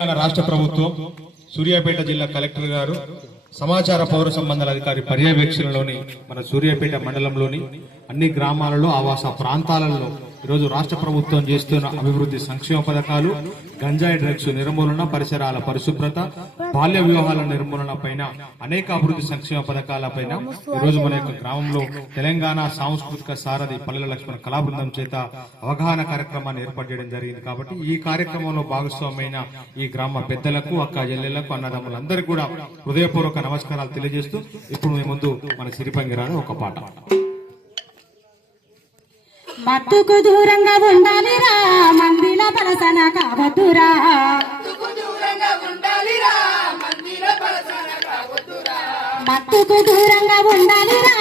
రాష్ట్ర ప్రభుత్వం సూర్యాపేట జిల్లా కలెక్టర్ గారు సమాచార పౌర సంబంధాల అధికారి పర్యవేక్షణలోని మన సూర్యాపేట మండలంలోని అన్ని గ్రామాలలో ఆవాస ప్రాంతాలలో ఈరోజు రాష్ట్ర ప్రభుత్వం చేస్తున్న అభివృద్ధి సంక్షేమ పథకాలు, గంజాయి డ్రగ్స్ నిర్మూలన, పరిసరాల పరిశుభ్రత, బాల్య వివాహాల నిర్మూలన పైన అనేక అభివృద్ధి సంక్షేమ పథకాల పైన ఈరోజు మన యొక్క గ్రామంలో తెలంగాణ సాంస్కృతిక సారథి పల్లెల లక్ష్మణ కళా బృందం చేత అవగాహన కార్యక్రమాన్ని ఏర్పాటు చేయడం జరిగింది. కాబట్టి ఈ కార్యక్రమంలో భాగస్వామైన ఈ గ్రామ పెద్దలకు, అక్క చెల్లెళ్లకు, అన్నదమ్ములందరికీ కూడా హృదయపూర్వక నమస్కారాలు తెలియజేస్తూ ఇప్పుడు మీ ముందు మన సిరిపంగిరాని ఒక పాట. మత్తుకు దూరంగా ఉండాలిరా, మందిల పలసన కావద్దురా. మత్తుకు దూరంగా ఉండాలిరా,